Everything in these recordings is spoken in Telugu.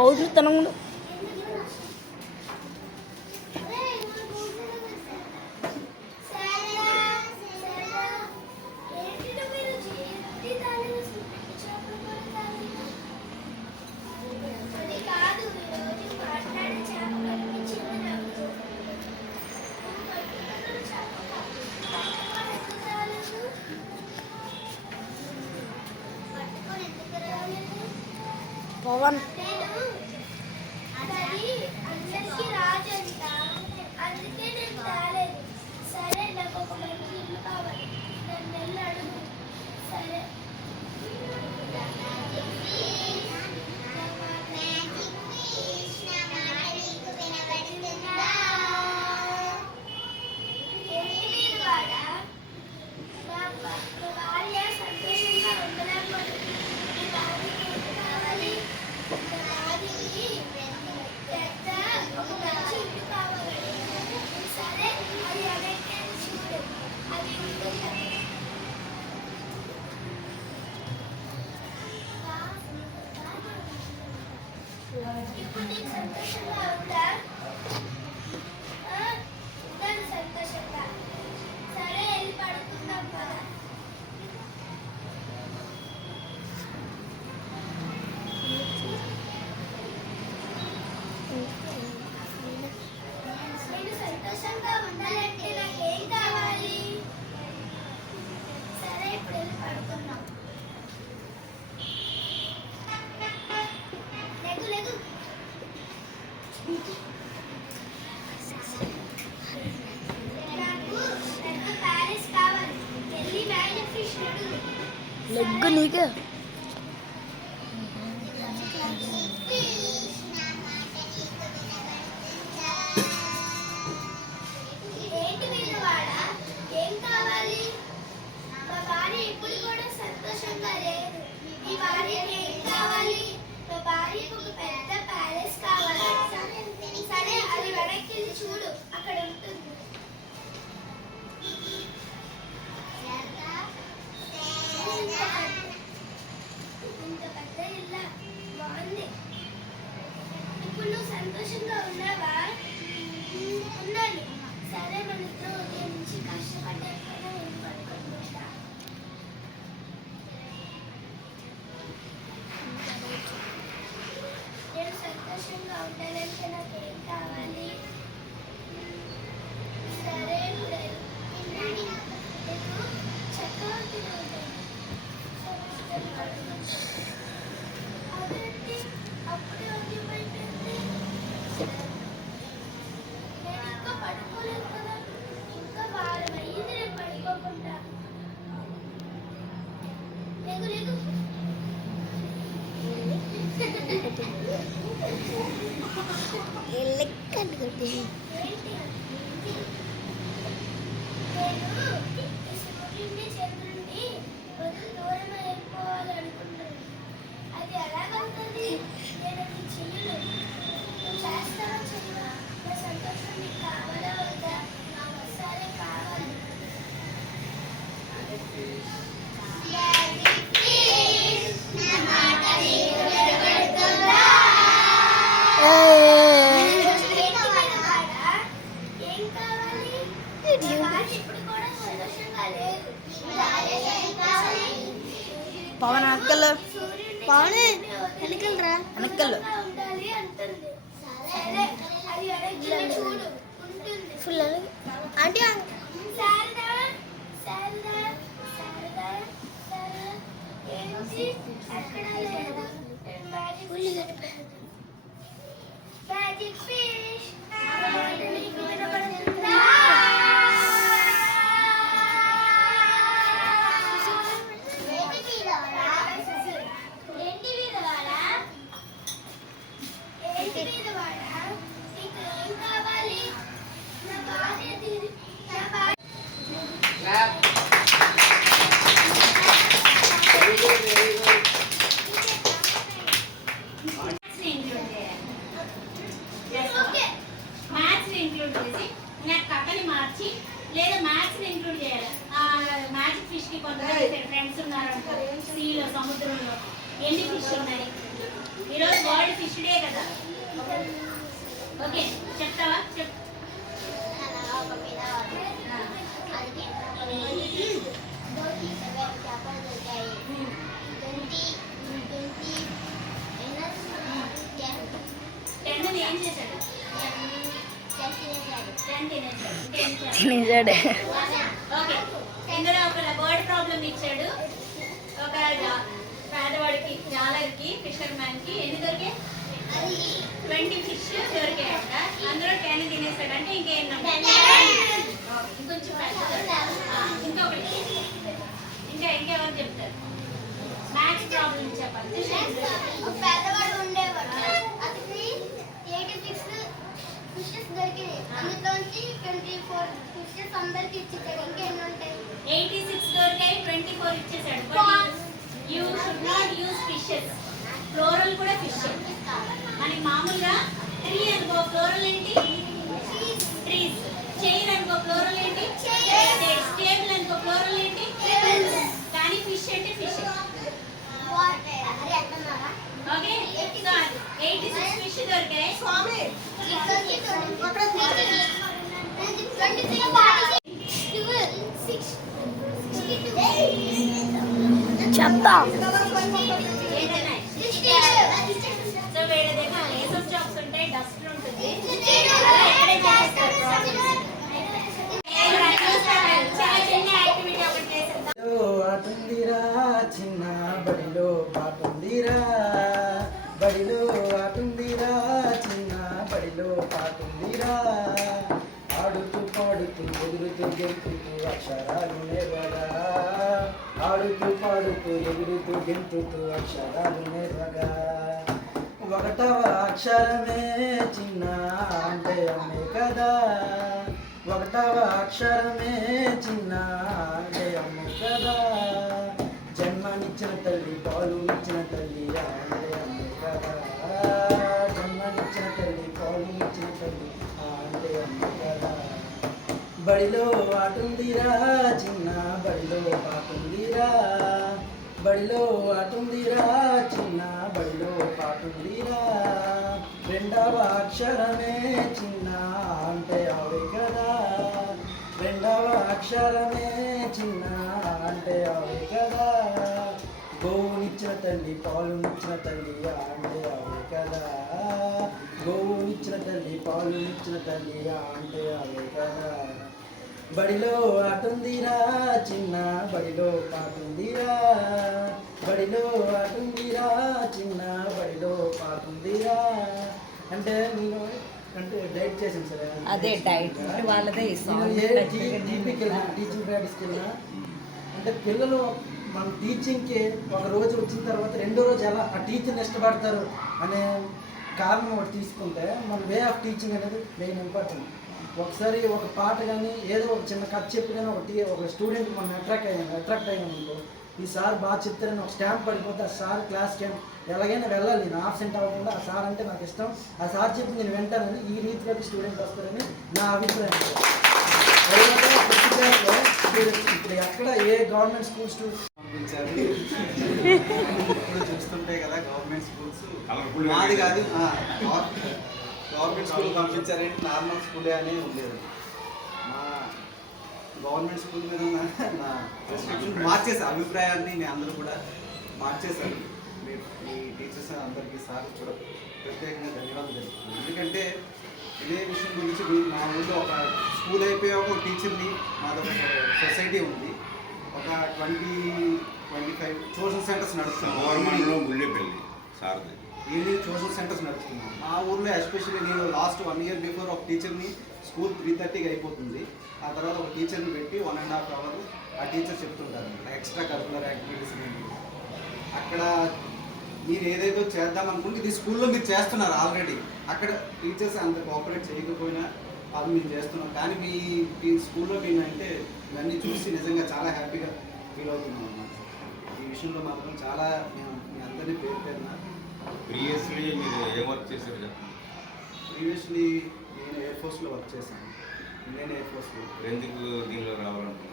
కౌజు తనముడు పవన్ ఇప్పుడు నీకు సంతోషంగా ఉందా? సంతోషంగా సరే వెళ్ళి పడుకుందాం కదా. నేను సంతోషంగా ఉండాలంటే నాకేం కావాలి? సరే ఇప్పుడు వెళ్ళి పడుకుందాం. లెగ్ నీకే ఏంటి మీద వాడా? ఏం కావాలి? మా భార్య ఇప్పుడు కూడా సంతోషంగా లేదు. మీ భార్యకి ఏం కావాలి? మా భార్యకు ఒక పెద్ద ప్యాలెస్ కావాలి. సరే అది వెనక్కి చూడు, అక్కడ ఉంటుంది. ఇంత పెద్ద ఇల్లా బాగుంది. ఇప్పుడు నువ్వు సంతోషంగా ఉన్నావా? ఉన్నాను. సరే మన ఇద్దరు ఉదయం నుంచి కష్టపడ్డా పడుకుంటా. నేను సంతోషంగా ఉండాలంటే నాకేం కావాలి? సరే నేను చక్రవర్తిని ఉంటాను. అదేంటి అప్పుడే ఉద్యమైపోయింది? నేను ఇంకా పడుకోలేదు కదా. ఇంకా వారం అయ్యింది నేను పడుకోకుండా. లేగు లేగు. ఏంటి? నేను సూర్యుడిని చంద్రుడిని వదిలి దూరం అయిపోవాలనుకుంటున్నాను. అది ఎలాగవుతుంది? నేను అది చెయ్యను. నువ్వు చేస్తావా చెయ్యవా? నా సంతోషం నీకు కావాలా వద్దా? సరే కావాలి. ఏం కావాలి? ఇప్పుడు కూడా సంతోషంగా లేదు. పవన్ అక్కలు పవన్ వెనకలరా వెనకలు ఉండాలి అంటుంది. సరే అది వెనక్కి చూడు, ఉంటుంది. ఫుల్ అంటే శారదా శారదా శారదా శారదా ఏంటి ఎక్కడ లేదు? మ్యాజిక్ ఫిష్ నీకు వినపడుతుందా? లేదా మ్యాథ్స్ ఇంక్లూడ్ చేయాలి. మ్యాజిక్ ఫిష్ కి కొంతమంది ఫ్రెండ్స్ ఉన్నారు. సీలో సముద్రంలో ఎన్ని ఫిష్ ఉన్నాయి? ఈరోజు వరల్డ్ ఫిష్ డే కదా. ఓకే చెప్తావా? చెప్. ఒక పిల్లవాడు అది చేపలు దొరికాయి 10 ఏం చేశాడు? 10 తినేశాడు. తినేసాడే. ఓకే ఇందులో ఒక బర్డ్ ప్రాబ్లం ఇచ్చాడు. ఒక పేదవాడికి జాలర్కి ఫిషర్ మ్యాన్ కి ఎన్ని దొరికాయి? 20 ఫిష్ దొరికాయంట. అందులో 10 తినేసాడు అంటే ఇంకేం ఇంకొంచెం ఇంకొకటి ఇంకెవరు చెప్తారు? మ్యాథ్స్ ప్రాబ్లం చెప్పాలి. ఒక పేదవాడు ఉండేవాడు. అతనికి 86 ఫిషెస్ దొరికినాయి. అందులోంచి 24 ఫిషెస్ అందరికి ఇచ్చేసాడు. ఇంకెన్ని ఉంటాయి? 86 దొరికాయి, 24 ఇచ్చేసాడు. You should not use fishes. Floral కూడా ఫిష్. మనకి మామూలుగా ట్రీ అనుకో ఫ్లోరల్ ఏంటి? ట్రీస్. చైర్ అనుకో ఫ్లోరల్ ఏంటి? టేబుల్ అనుకో ఫ్లోరల్ ఏంటి? కానీ ఫిష్ అంటే ఫిష్. ఓకే సో 86 ఫిష్ దొరికాయి. చెప్తా. ఏదైనా సో వీళ్ళ దగ్గర లేసర్ చాక్స్ ఉంటాయి, డస్ట్ ఉంటుంది. చాలా చిన్న యాక్టివిటీ ఒకటి చేసేద్దాం. ఆటుందిరా చిన్న బడిలో పాటుందిరా, బడిలో ఆటుందిరా చిన్న బడిలో పాటుందిరా, ఆడుతూ పాడుతూ ఎగురుతూ గెంతుతూ అక్షరాలు నేర్వగా, ఆడుతూ పాడుతూ ఎగురుతూ గెంతుతూ అక్షరాలు నేర్వగా, ఒకటవ అక్షరమే చిన్న అంటే అమ్మే కదా, ఒకటవ అక్షరమే చిన్న అంటే అమ్మే కదా, జన్మనిచ్చిన తల్లి పాలు ఇచ్చిన తల్లి అంటే అమ్మే కదా, జన్మనిచ్చిన తల్లి పాలు ఇచ్చిన తల్లి అంటే అమ్మే కదా, బడిలో ఆటుందిరా చిన్న బడిలో పాటుందిరా, బడిలో ఆటుందిరా చిన్న బడిలో పాటుందిరా, రెండవ అక్షరమే చిన్న అంటే ఆవే కదా, రెండవ అక్షరమే చిన్న అంటే ఆవే కదా, గోవునిచ్చిన తల్లి పాలునిచ్చిన తల్లి అంటే ఆవే కదా, గోవునిచ్చిన తల్లి పాలునిచ్చిన తల్లి అంటే ఆవే కదా, బడిలో ఆటుందిరా చిన్న బడిలో పాటుందిరా, బడిలో ఆటుందిరా చిన్న బడిలో పాటుందిరా. అంటే నేను అంటే డైట్ చేసాను సరే, అదే డైట్ వాళ్ళదే ఇస్తాం. టీపీకి వెళ్ళినా టీచింగ్ ప్రాక్టీస్కి వెళ్ళినా అంటే పిల్లలు మన టీచింగ్కి ఒక రోజు వచ్చిన తర్వాత రెండో రోజు ఎలా ఆ టీచర్ని ఇష్టపడతారు అనే కారణం ఒకటి తీసుకుంటే మన వే ఆఫ్ టీచింగ్ అనేది మెయిన్ ఇంపార్టెంట్. ఒకసారి ఒక పాట కానీ ఏదో ఒక చిన్న కథ చెప్పి కానీ ఒక స్టూడెంట్ మనం అట్రాక్ట్ అయ్యాం అనుకో, ఈ సార్ బాగా చెప్తారని ఒక స్టాంప్ పడిపోతే ఆ సార్ క్లాస్ క్యాంప్ ఎలాగైనా వెళ్ళాలి, నేను ఆబ్సెంట్ అవ్వకుండా ఆ సార్ అంటే నాకు ఇష్టం, ఆ సార్ చెప్పి నేను వింటానని ఈ రీతిలో స్టూడెంట్ వస్తారని నా అభిప్రాయం. ఇప్పుడు ఎక్కడ ఏ గవర్నమెంట్ స్కూల్స్ పంపించారు ఇప్పుడు చూస్తుంటే కదా గవర్నమెంట్ స్కూల్స్ మాది కాదు, గవర్నమెంట్ స్కూల్ పంపించారంటే నార్మల్ స్కూలే అని ఉండేది. మా గవర్నమెంట్ స్కూల్ మీద ఉన్న నా రెస్ట్రిక్షన్ మార్చేసా, అభిప్రాయాన్ని నేను అందరూ కూడా మార్చేశాను. మీ టీచర్స్ అందరికీ సార్ కూడా ప్రత్యేకంగా ధన్యవాదాలు తెలుపుతున్నాను. ఎందుకంటే ఇదే విషయం గురించి మా ఊళ్ళో ఒక స్కూల్ అయిపోయే ఒక టీచర్ని, మాదొక సొసైటీ ఉంది, ఒక 20-25 ట్యూషన్ సెంటర్స్ నడుస్తున్నాం. ఈవినింగ్ ట్యూషన్ సెంటర్స్ నడుస్తున్నాం మా ఊర్లో. ఎస్పెషల్లీ నేను లాస్ట్ 1 year బిఫోర్ ఒక టీచర్ని స్కూల్ 3:30కి అయిపోతుంది, ఆ తర్వాత ఒక టీచర్ని పెట్టి 1.5 hour ఆ టీచర్ చెప్తుంటారు అనమాట ఎక్స్ట్రా కరికులర్ యాక్టివిటీస్. అక్కడ మీరు ఏదేదో చేద్దాం అనుకుంటే ఇది స్కూల్లో మీరు చేస్తున్నారు ఆల్రెడీ, అక్కడ టీచర్స్ అంత కోఆపరేట్ చేయకపోయినా వాళ్ళు మేము చేస్తున్నాం. కానీ మీ స్కూల్లో మేము అంటే ఇవన్నీ చూసి నిజంగా చాలా హ్యాపీగా ఫీల్ అవుతున్నాం అన్నమాట. ఈ విషయంలో మాత్రం చాలా మేము మీ అందరినీ పేరున. ప్రీవియస్లీ మీరు ఏం వర్క్ చేశారు చెప్పండి. ప్రీవియస్లీ నేను ఎయిర్ ఫోర్స్లో వర్క్ చేశాను, ఇండియన్ ఎయిర్ ఫోర్స్లో. ఎందుకు దీనిలో రావాలనుకున్నాను?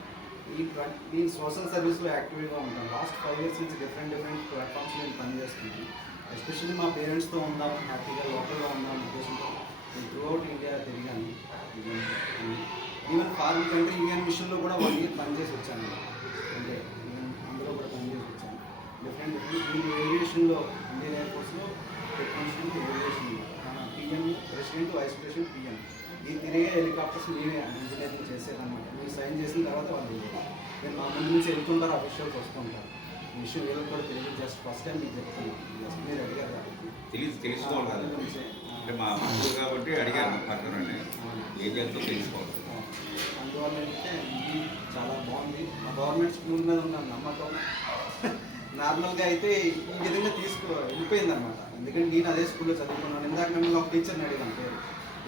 ఈ సోషల్ సర్వీస్లో యాక్టివ్గా ఉంటాను. లాస్ట్ 5 years నుంచి డిఫరెంట్ ప్లాట్ఫామ్స్ నేను పనిచేస్తున్నాను. ఎస్పెషల్లీ మా పేరెంట్స్తో ఉందాం, హ్యాపీగా లోకల్లో ఉందాం ఉద్దేశంతో నేను త్రూ అవుట్ ఇండియా తిరిగాను. ఈవెన్ ఫారిన్ కంట్రీ ఇండియన్ మిషన్లో కూడా 1 year పనిచేసి వచ్చాను. అంటే అందులో కూడా పనిచేసి వచ్చాను. డిఫరెంట్ ఏవియేషన్లో ఇండియన్ ఎయిర్ ఫోర్స్లో టెక్నీషియన్ ఏవియేషన్లో PM, president, vice president, PM ఈ తిరిగే హెలికాప్టర్స్ మేమే ఇంజనీరింగ్ చేసేదన్నమాట. మీరు సైన్ చేసిన తర్వాత వాళ్ళు నేను మా ముందు నుంచి వెళ్తుంటారు, అఫీషియల్స్ వస్తుంటారు. ఈ విషయం వీళ్ళకి కూడా తెలియదు. జస్ట్ ఫస్ట్ టైం మీకు చెప్తున్నాను. జస్ట్ మీరు అడిగారు కాబట్టి తెలుసుకోవాలి కదా. గురించి అంటే మా అమ్మ కాబట్టి అడిగాను పక్కన ఏం చేస్తో తెలుసుకోవాలి. అందువల్ల ఏంటంటే ఇది చాలా బాగుంది. మా గవర్నమెంట్ స్కూల్ మీద ఉన్న నమ్మకం నార్మల్గా అయితే ఈ విధంగా వెళ్ళిపోయింది అనమాట. ఎందుకంటే నేను అదే స్కూల్లో చదువుకున్నాను. ఇందాక మిమ్మల్ని ఒక టీచర్ని అడిగాను పేరు,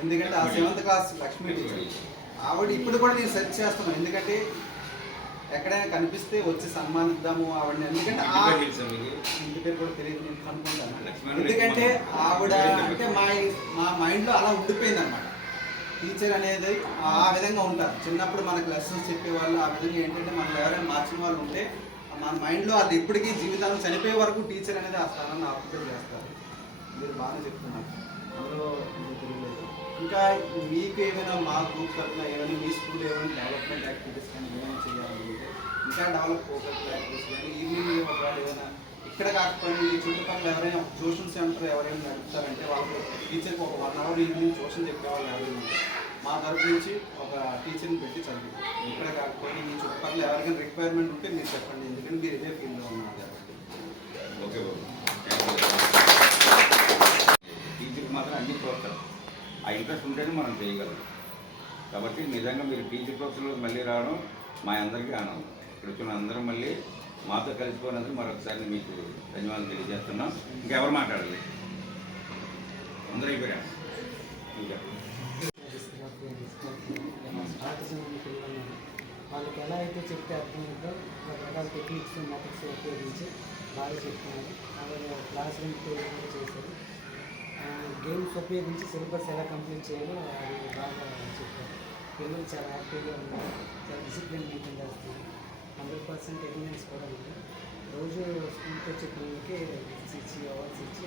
ఎందుకంటే ఆ 7th క్లాస్ లక్ష్మీ టీచర్ ఆవిడ ఇప్పుడు కూడా నేను సెర్చ్ చేస్తున్నాను. ఎందుకంటే ఎక్కడైనా కనిపిస్తే వచ్చి సన్మానిద్దాము ఆవిడని. ఎందుకంటే ఇంటి పేరు కూడా తెలియదు, నేను కనుక్కుంటాను. ఎందుకంటే ఆవిడ అంటే మా మైండ్లో అలా ఉండిపోయింది అనమాట. టీచర్ అనేది ఆ విధంగా ఉంటారు. చిన్నప్పుడు మనకు లెసన్స్ చెప్పేవాళ్ళు ఆ విధంగా ఏంటంటే మనలో ఎవరైనా మార్చిన వాళ్ళు ఉంటే మన మైండ్లో వాళ్ళు ఇప్పటికీ జీవితాన్ని చనిపోయే వరకు టీచర్ అనేది ఆ స్థానాన్ని ఆక్యుపై చేస్తారు. మీరు బాగా చెప్తున్నారు, అందులో తెలియలేదు. ఇంకా మీకు ఏమైనా మా గ్రూప్ తరఫున ఏమైనా మీ స్కూల్ ఏమైనా డెవలప్మెంట్ యాక్టివిటీస్ కానీ ఏమైనా చేయాలనుకుంటే ఇంకా డెవలప్ కోకల్ యాక్టివిటీస్ కానీ ఈవినింగ్ ఒకవేళ ఏమైనా ఇక్కడ కాకపోయినా ఈ చుట్టుపక్కల ఎవరైనా ట్యూషన్ సెంటర్ ఎవరైనా నడుపుతారంటే వాళ్ళకి టీచర్కి ఒక 1 hour ఈవినింగ్ ట్యూషన్ చెప్పేవాళ్ళు ఎవరైనా ఉంటే మా తరఫు నుంచి ఒక టీచర్ని పెట్టి చదివి ఇక్కడ కాకపోయినా ఈ చుట్టుపక్కల ఎవరికైనా రిక్వైర్మెంట్ ఉంటే మీరు చెప్పండి. ఎందుకంటే మీరు ఇదే ఫీల్డ్లో ఉన్నారు కాబట్టి. ఓకే బాబు. టీచర్కి మాత్రం అన్ని ప్రోత్సాహం, ఆ ఇంట్రెస్ట్ ఉంటేనే మనం చేయగలం. కాబట్టి నిజంగా మీరు టీచర్ ప్రొఫెషన్లో మళ్ళీ రావడం మా అందరికీ ఆనందం. ఇక్కడ వచ్చిన అందరం మళ్ళీ మాతో కలిసిపోయినందుకు మరొకసారి మీకు ధన్యవాదాలు తెలియజేస్తున్నాం. ఇంకెవరు మాట్లాడాలి? అందరూ అయిపోయా. ఇంకా వాళ్ళకి ఎలా అయితే చెప్తే అర్థమవుతుందో రకరకాల టెక్నిక్స్ మెథడ్స్ ఉపయోగించి బాగా చెప్తున్నారు. అలాగే క్లాస్ రూమ్ కూడా చేశారు. గేమ్స్ ఉపయోగించి సిలబస్ ఎలా కంప్లీట్ చేయాలో అది బాగా చెప్పారు. పిల్లలు చాలా యాక్టివ్గా ఉన్నారు, చాలా డిసిప్లిన్ మెయింటైన్ చేస్తున్నారు. 100% అటెండెన్స్ కూడా ఉంది. రోజు స్కూల్కి వచ్చే పిల్లలకి 6 hours ఇచ్చి